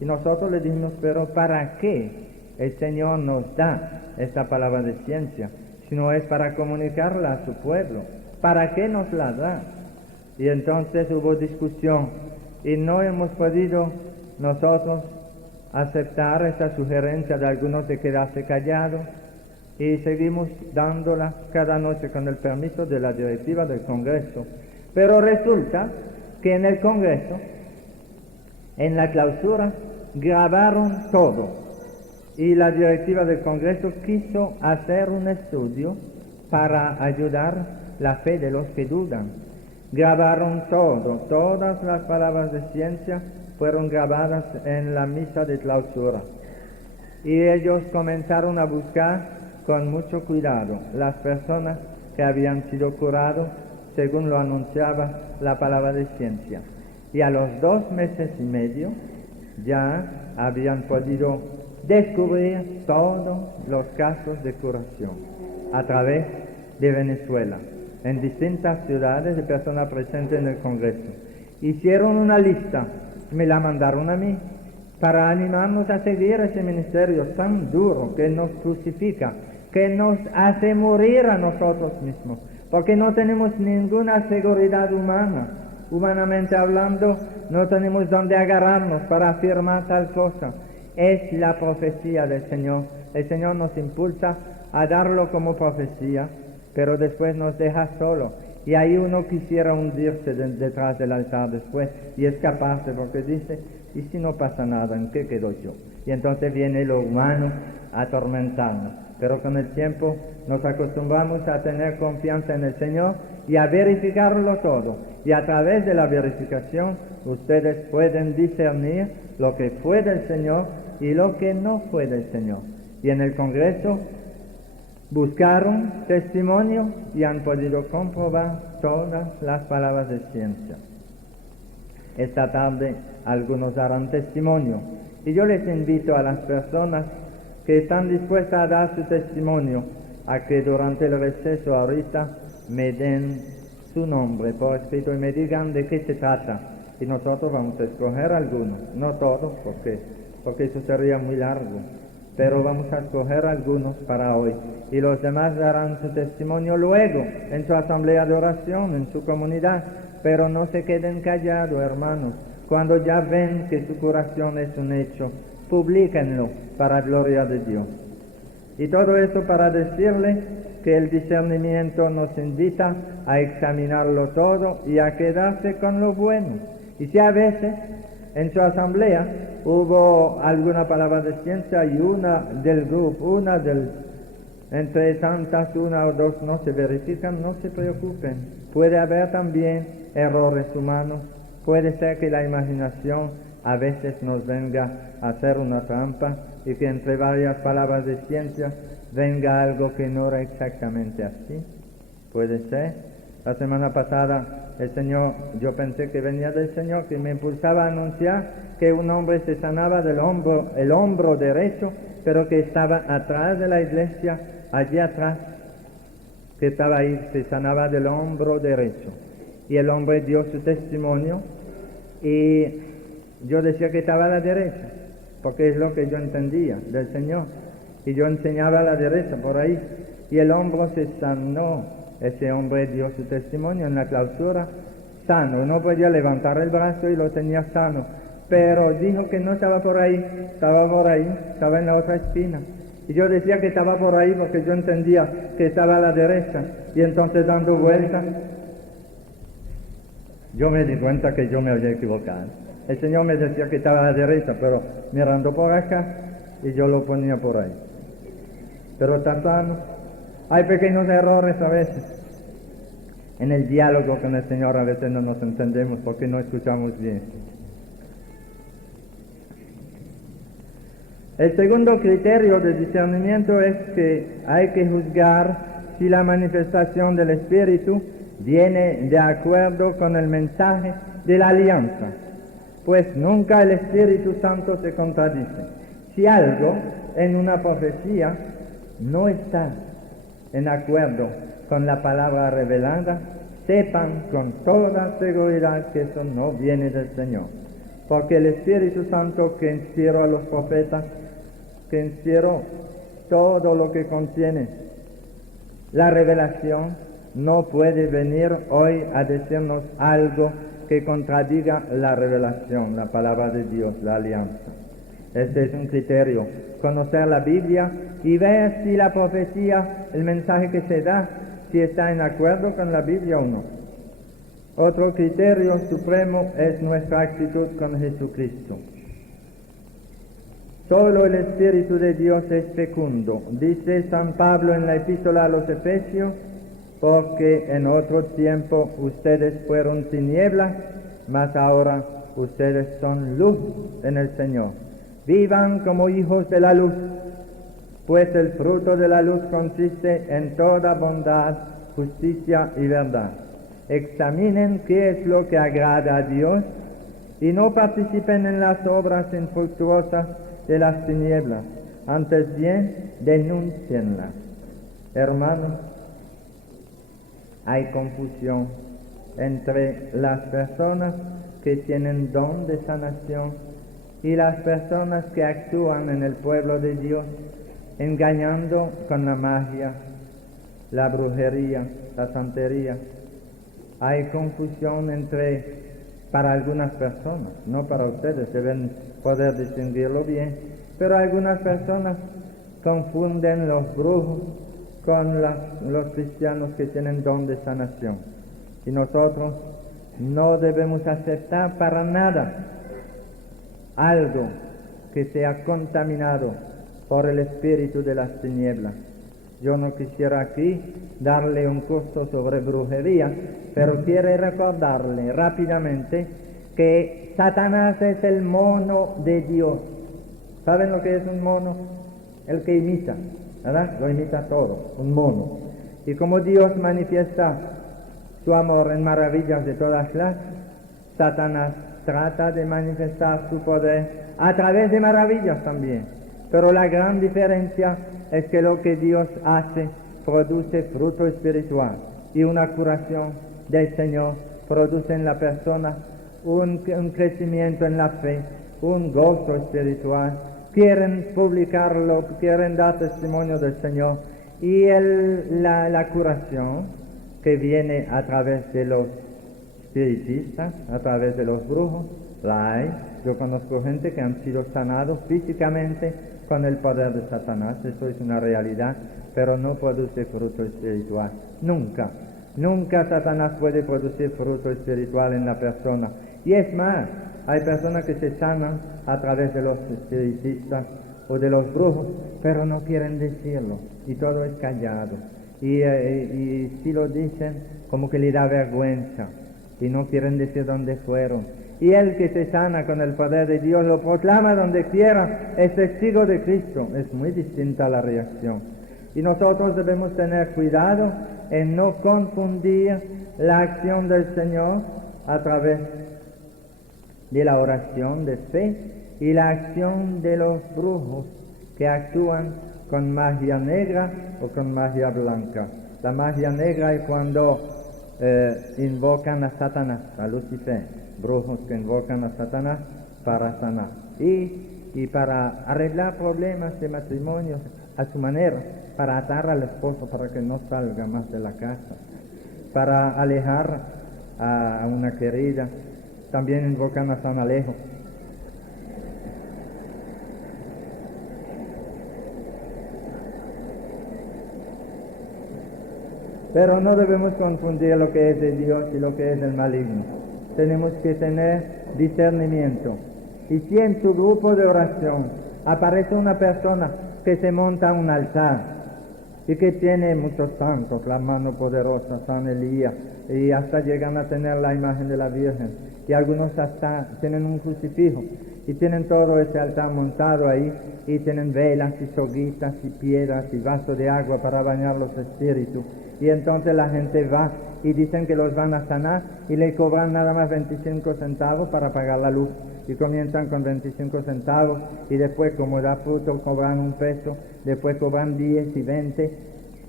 Y nosotros le dijimos: pero ¿para qué el Señor nos da esta palabra de ciencia? Si no es para comunicarla a su pueblo, ¿para qué nos la da? Y entonces hubo discusión y no hemos podido nosotros aceptar esa sugerencia de algunos de quedarse callados, y seguimos dándola cada noche con el permiso de la directiva del Congreso. Pero resulta que en el Congreso, en la clausura, grabaron todo, y la directiva del Congreso quiso hacer un estudio para ayudar la fe de los que dudan. Grabaron todo, todas las palabras de ciencia fueron grabadas en la misa de clausura. Y ellos comenzaron a buscar con mucho cuidado las personas que habían sido curados según lo anunciaba la palabra de ciencia. Y a los 2 meses y medio ya habían podido descubrir todos los casos de curación a través de Venezuela, en distintas ciudades de personas presentes en el Congreso. Hicieron una lista, me la mandaron a mí, para animarnos a seguir ese ministerio tan duro que nos crucifica, que nos hace morir a nosotros mismos, porque no tenemos ninguna seguridad humana. Humanamente hablando, no tenemos dónde agarrarnos para afirmar tal cosa. Es la profecía del Señor. El Señor nos impulsa a darlo como profecía, pero después nos deja solo. Y ahí uno quisiera hundirse detrás del altar después y escaparse, porque dice, ¿y si no pasa nada? ¿En qué quedo yo? Y entonces viene lo humano a atormentarnos. Pero con el tiempo nos acostumbramos a tener confianza en el Señor y a verificarlo todo. Y a través de la verificación ustedes pueden discernir lo que fue del Señor y lo que no fue del Señor. Y en el Congreso buscaron testimonio y han podido comprobar todas las palabras de ciencia. Esta tarde algunos darán testimonio y yo les invito a las personas que están dispuestas a dar su testimonio a que durante el receso ahorita me den su nombre por escrito y me digan de qué se trata, y nosotros vamos a escoger algunos, no todos porque eso sería muy largo, pero vamos a escoger algunos para hoy y los demás darán su testimonio luego en su asamblea de oración, en su comunidad. Pero no se queden callados, hermanos. Cuando ya ven que su curación es un hecho, publíquenlo para gloria de Dios. Y todo esto para decirle que el discernimiento nos invita a examinarlo todo y a quedarse con lo bueno. Y si a veces en su asamblea hubo alguna palabra de ciencia y una del grupo, entre tantas, una o dos no se verifican, no se preocupen. Puede haber también errores humanos, puede ser que la imaginación a veces nos venga a hacer una trampa y que entre varias palabras de ciencia venga algo que no era exactamente así. Puede ser. La semana pasada el Señor, yo pensé que venía del Señor, que me impulsaba a anunciar que un hombre se sanaba el hombro derecho, pero que estaba atrás de la iglesia, allí atrás, que estaba ahí, se sanaba del hombro derecho. Y el hombre dio su testimonio y yo decía que estaba a la derecha, porque es lo que yo entendía del Señor. Y yo enseñaba a la derecha por ahí. Y el hombro se sanó. Ese hombre dio su testimonio en la clausura, sano. No podía levantar el brazo y lo tenía sano. Pero dijo que no estaba por ahí, estaba en la otra esquina. Y yo decía que estaba por ahí porque yo entendía que estaba a la derecha. Y entonces dando vueltas, yo me di cuenta que yo me había equivocado. El Señor me decía que estaba a la derecha, pero mirando por acá, y yo lo ponía por ahí. Pero está sano. Hay pequeños errores a veces. En el diálogo con el Señor a veces no nos entendemos porque no escuchamos bien. El segundo criterio de discernimiento es que hay que juzgar si la manifestación del Espíritu viene de acuerdo con el mensaje de la alianza, pues nunca el Espíritu Santo se contradice. Si algo en una profecía no está en acuerdo con la palabra revelada, sepan con toda seguridad que eso no viene del Señor, porque el Espíritu Santo que inspiró a los profetas, que inspiró todo lo que contiene la revelación, no puede venir hoy a decirnos algo que contradiga la revelación, la palabra de Dios, la alianza. Este es un criterio, conocer la Biblia y ver si la profecía, el mensaje que se da, si está en acuerdo con la Biblia o no. Otro criterio supremo es nuestra actitud con Jesucristo. Solo el Espíritu de Dios es fecundo, dice San Pablo en la epístola a los Efesios, porque en otro tiempo ustedes fueron tinieblas, mas ahora ustedes son luz en el Señor. Vivan como hijos de la luz, pues el fruto de la luz consiste en toda bondad, justicia y verdad. Examinen qué es lo que agrada a Dios y no participen en las obras infructuosas de las tinieblas, antes bien denúncienlas. Hermanos, hay confusión entre las personas que tienen don de sanación y las personas que actúan en el pueblo de Dios, engañando con la magia, la brujería, la santería. Hay confusión para algunas personas, no para ustedes, deben poder distinguirlo bien, pero algunas personas confunden los brujos con los cristianos que tienen don de sanación. Y nosotros no debemos aceptar para nada algo que sea contaminado por el espíritu de las tinieblas. Yo no quisiera aquí darle un curso sobre brujería, pero quiero recordarle rápidamente que Satanás es el mono de Dios. ¿Saben lo que es un mono? El que imita, ¿verdad? Lo imita todo, un mono. Y como Dios manifiesta su amor en maravillas de todas clases, Satanás trata de manifestar su poder a través de maravillas también. Pero la gran diferencia es que lo que Dios hace produce fruto espiritual, y una curación del Señor produce en la persona un crecimiento en la fe, un gozo espiritual. Quieren publicarlo, quieren dar testimonio del Señor, y la curación que viene a través de los espiritistas, a través de los brujos, la hay. Yo conozco gente que han sido sanados físicamente con el poder de Satanás, eso es una realidad, pero no produce fruto espiritual. Nunca Satanás puede producir fruto espiritual en la persona. Y es más, hay personas que se sanan a través de los espiritistas o de los brujos, pero no quieren decirlo, y todo es callado. Y si lo dicen, como que le da vergüenza, y no quieren decir dónde fueron. Y el que se sana con el poder de Dios lo proclama donde quiera, es testigo de Cristo. Es muy distinta la reacción. Y nosotros debemos tener cuidado en no confundir la acción del Señor a través de la oración de fe y la acción de los brujos que actúan con magia negra o con magia blanca. La magia negra es cuando invocan a Satanás, a Lucifer, brujos que invocan a Satanás para sanar y para arreglar problemas de matrimonio a su manera, para atar al esposo para que no salga más de la casa, para alejar a una querida. También invocan a San Alejo. Pero no debemos confundir lo que es de Dios y lo que es del maligno. Tenemos que tener discernimiento. Y si en su grupo de oración aparece una persona que se monta a un altar y que tiene muchos santos, la mano poderosa, San Elías, y hasta llegan a tener la imagen de la Virgen, y algunos hasta tienen un crucifijo, y tienen todo ese altar montado ahí, y tienen velas y soguitas y piedras y vasos de agua para bañar los espíritus. Y entonces la gente va y dicen que los van a sanar y le cobran nada más 25 centavos para pagar la luz. Y comienzan con 25 centavos y después, como da fruto, cobran un peso, después cobran 10 y 20.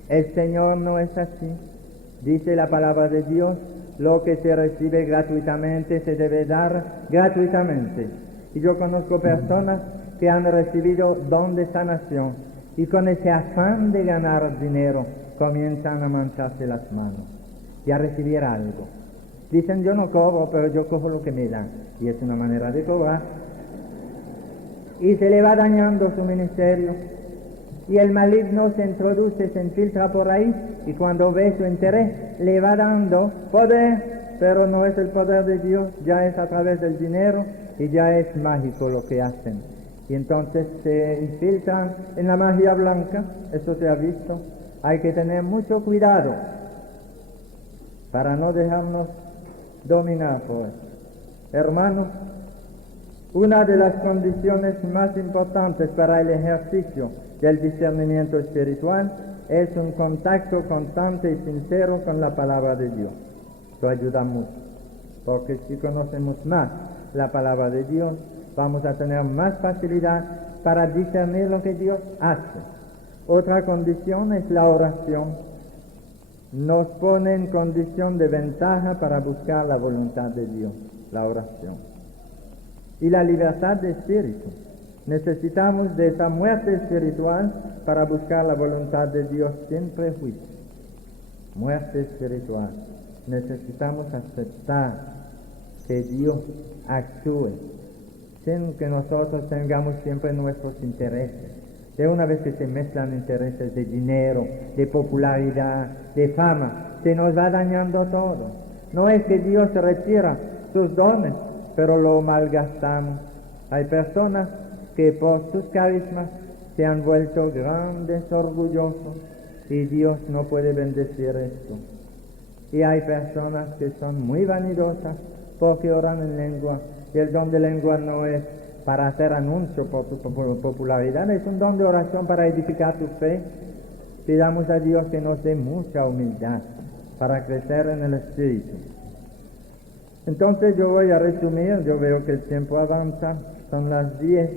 El Señor no es así. Dice la palabra de Dios, lo que se recibe gratuitamente se debe dar gratuitamente. Y yo conozco personas que han recibido don de sanación y con ese afán de ganar dinero comienzan a mancharse las manos y a recibir algo. Dicen, yo no cobro, pero yo cojo lo que me dan. Y es una manera de cobrar. Y se le va dañando su ministerio. Y el maligno se introduce, se infiltra por ahí, y cuando ve su interés, le va dando poder, pero no es el poder de Dios, ya es a través del dinero, y ya es mágico lo que hacen. Y entonces se infiltran en la magia blanca, eso se ha visto. Hay que tener mucho cuidado para no dejarnos dominar por eso. Hermanos, una de las condiciones más importantes para el ejercicio del discernimiento espiritual es un contacto constante y sincero con la palabra de Dios. Esto ayuda mucho, porque si conocemos más la palabra de Dios, vamos a tener más facilidad para discernir lo que Dios hace. Otra condición es la oración. Nos pone en condición de ventaja para buscar la voluntad de Dios, la oración. Y la libertad de espíritu. Necesitamos de esa muerte espiritual para buscar la voluntad de Dios sin prejuicio. Muerte espiritual. Necesitamos aceptar que Dios actúe sin que nosotros tengamos siempre nuestros intereses. De una vez que se mezclan intereses de dinero, de popularidad, de fama, se nos va dañando todo. No es que Dios retira sus dones, pero lo malgastamos. Hay personas que por sus carismas se han vuelto grandes, orgullosos, y Dios no puede bendecir esto. Y hay personas que son muy vanidosas porque oran en lengua, y el don de lengua no es para hacer anuncio por tu popularidad, es un don de oración para edificar tu fe. Pidamos a Dios que nos dé mucha humildad para crecer en el Espíritu. Entonces yo voy a resumir, yo veo que el tiempo avanza, son las 10.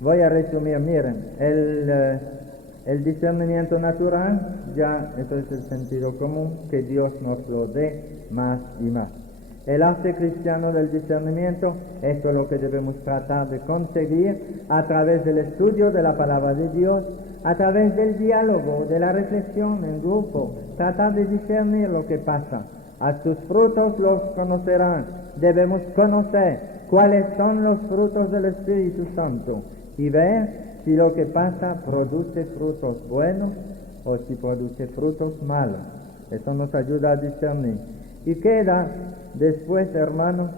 Voy a resumir, miren, el discernimiento natural, ya eso es el sentido común, que Dios nos lo dé más y más. El arte cristiano del discernimiento, esto es lo que debemos tratar de conseguir a través del estudio de la palabra de Dios, a través del diálogo, de la reflexión en grupo, tratar de discernir lo que pasa. A sus frutos los conocerán. Debemos conocer cuáles son los frutos del Espíritu Santo y ver si lo que pasa produce frutos buenos o si produce frutos malos. Eso nos ayuda a discernir. Y queda después, hermanos,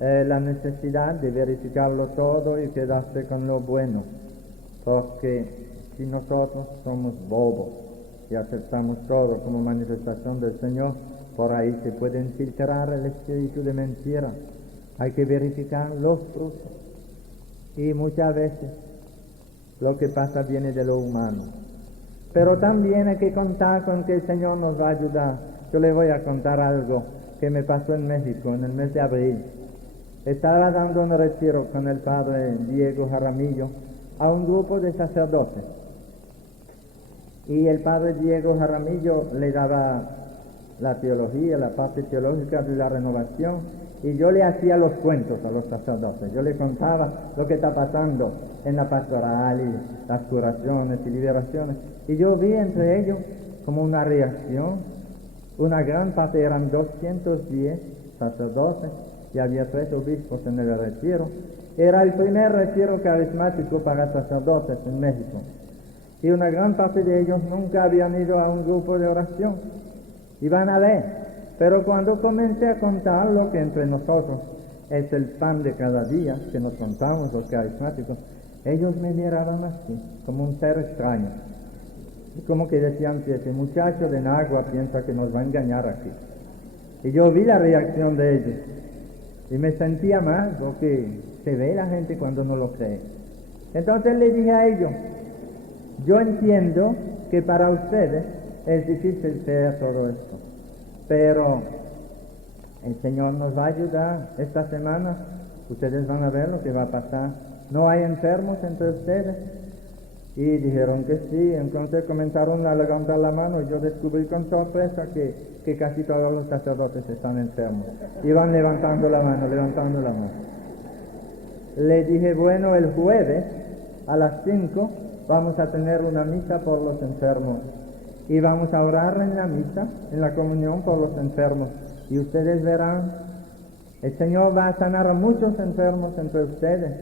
la necesidad de verificarlo todo y quedarse con lo bueno. Porque si nosotros somos bobos y aceptamos todo como manifestación del Señor, por ahí se puede infiltrar el espíritu de mentira. Hay que verificar los frutos. Y muchas veces lo que pasa viene de lo humano. Pero también hay que contar con que el Señor nos va a ayudar. Yo le voy a contar algo que me pasó en México en el mes de abril. Estaba dando un retiro con el padre Diego Jaramillo a un grupo de sacerdotes. Y el padre Diego Jaramillo le daba la teología, la parte teológica de la renovación, y yo le hacía los cuentos a los sacerdotes. Yo le contaba lo que está pasando en la pastoral y las curaciones y liberaciones. Y yo vi entre ellos como una reacción. Una gran parte, eran 210 sacerdotes y había 3 obispos en el retiro. Era el primer retiro carismático para sacerdotes en México. Y una gran parte de ellos nunca habían ido a un grupo de oración. Iban a ver. Pero cuando comencé a contar lo que entre nosotros es el pan de cada día, que nos contamos los carismáticos, ellos me miraban así, como un ser extraño. Como que decían que ese muchacho de Nagua piensa que nos va a engañar aquí. Y yo vi la reacción de ellos y me sentía mal, porque se ve la gente cuando no lo cree. Entonces le dije a ellos, yo entiendo que para ustedes es difícil creer todo esto, pero el Señor nos va a ayudar. Esta semana ustedes van a ver lo que va a pasar. No hay enfermos entre ustedes. Y dijeron que sí. Entonces comenzaron a levantar la mano y yo descubrí con sorpresa que casi todos los sacerdotes están enfermos. Iban levantando la mano. Le dije, bueno, el jueves a las 5 vamos a tener una misa por los enfermos. Y vamos a orar en la misa, en la comunión por los enfermos. Y ustedes verán, el Señor va a sanar a muchos enfermos entre ustedes.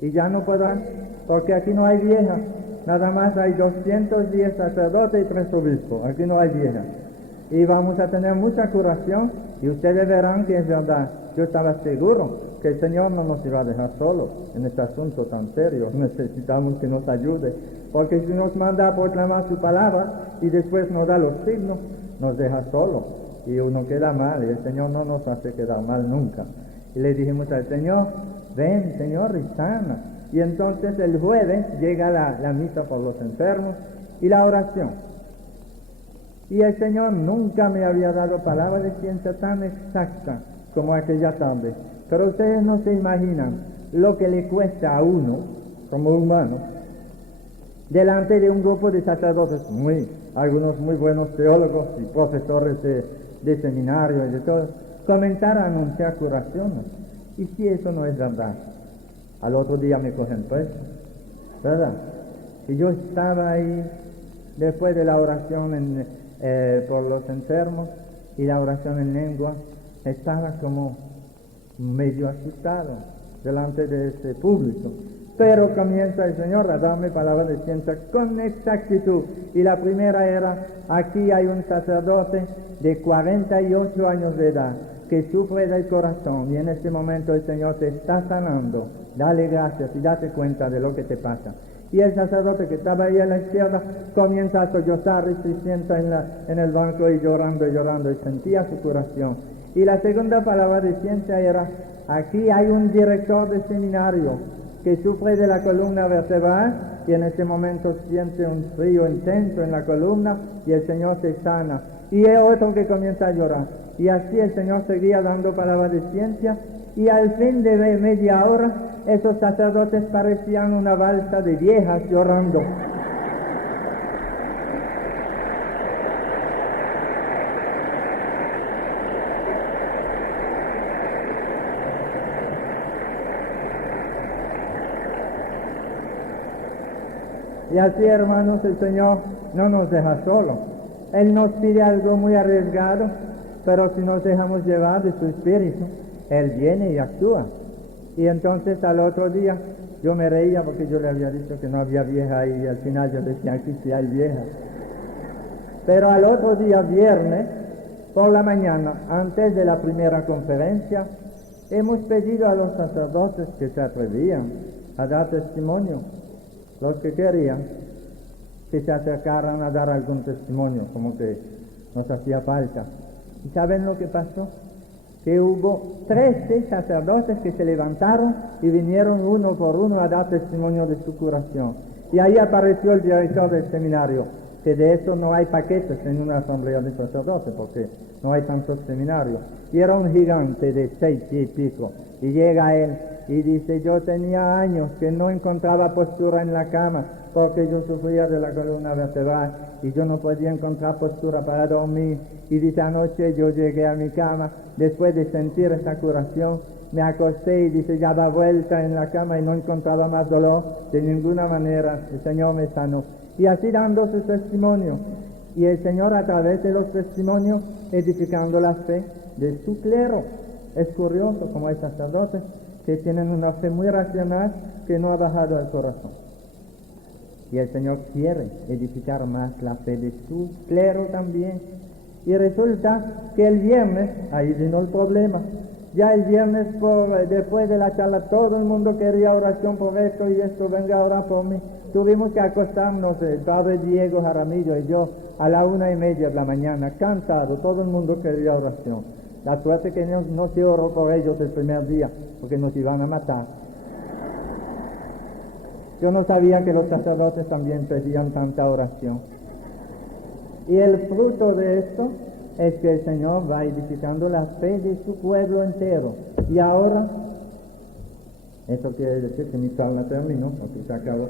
Y ya no podrán, porque aquí no hay viejas. Nada más hay 210 sacerdotes y 3 obispos. Aquí no hay viejas. Y vamos a tener mucha curación y ustedes verán que es verdad. Yo estaba seguro que el Señor no nos iba a dejar solos en este asunto tan serio. Necesitamos que nos ayude, porque si nos manda a proclamar su palabra y después nos da los signos, nos deja solos y uno queda mal, y el Señor no nos hace quedar mal nunca. Y le dijimos al Señor, ven Señor y sana. Y entonces el jueves llega la misa por los enfermos y la oración. Y el Señor nunca me había dado palabra de ciencia tan exacta como aquella tarde. Pero ustedes no se imaginan lo que le cuesta a uno, como humano, delante de un grupo de sacerdotes, algunos muy buenos teólogos y profesores de seminario y de todo, comenzar a anunciar curaciones. Y si eso no es verdad, al otro día me cogen preso, ¿verdad? Y yo estaba ahí, después de la oración por los enfermos y la oración en lengua, estaba como medio asustado delante de ese público. Pero comienza el Señor a darme palabras de ciencia con exactitud. Y la primera era, aquí hay un sacerdote de 48 años de edad que sufre del corazón y en este momento el Señor te está sanando. Dale gracias y date cuenta de lo que te pasa. Y el sacerdote que estaba ahí a la izquierda comienza a sollozar y se sienta en el banco y llorando y sentía su curación. Y la segunda palabra de ciencia era, aquí hay un director de seminario que sufre de la columna vertebral y en ese momento siente un frío intenso en la columna y el Señor se sana. Y hay otro que comienza a llorar. Y así el Señor seguía dando palabras de ciencia y al fin de media hora esos sacerdotes parecían una balsa de viejas llorando. Y así, hermanos, el Señor no nos deja solos. Él nos pide algo muy arriesgado, pero si nos dejamos llevar de su espíritu, Él viene y actúa. Y entonces al otro día yo me reía porque yo le había dicho que no había vieja y al final yo decía, aquí sí hay vieja. Pero al otro día, viernes, por la mañana, antes de la primera conferencia, hemos pedido a los sacerdotes que se atrevían a dar testimonio, los que querían que se acercaran a dar algún testimonio, como que nos hacía falta. ¿Y saben lo que pasó? Que hubo 13 sacerdotes que se levantaron y vinieron uno por uno a dar testimonio de su curación. Y ahí apareció el director del seminario, que de eso no hay paquetes en una asamblea de sacerdotes, porque no hay tantos seminarios. Y era un gigante de 6 pies y pico. Y llega él y dice, yo tenía años que no encontraba postura en la cama, porque yo sufría de la columna vertebral y yo no podía encontrar postura para dormir. Y dice, anoche yo llegué a mi cama, después de sentir esa curación, me acosté y dice, ya da vuelta en la cama y no encontraba más dolor de ninguna manera, el Señor me sanó. Y así dando su testimonio, y el Señor a través de los testimonios edificando la fe de su clero. Es curioso como hay sacerdotes que tienen una fe muy racional que no ha bajado al corazón. Y el Señor quiere edificar más la fe de su clero también. Y resulta que el viernes, ahí vino el problema. Ya el viernes, después de la charla, todo el mundo quería oración por esto y esto, venga a orar por mí. Tuvimos que acostarnos, el padre Diego Jaramillo y yo, a la 1:30 de la mañana, cansado, todo el mundo quería oración. La suerte que no se oró por ellos el primer día, porque nos iban a matar. Yo no sabía que los sacerdotes también pedían tanta oración. Y el fruto de esto es que el Señor va edificando la fe de su pueblo entero. Y ahora, eso quiere decir que mi charla terminó, aquí se acabó.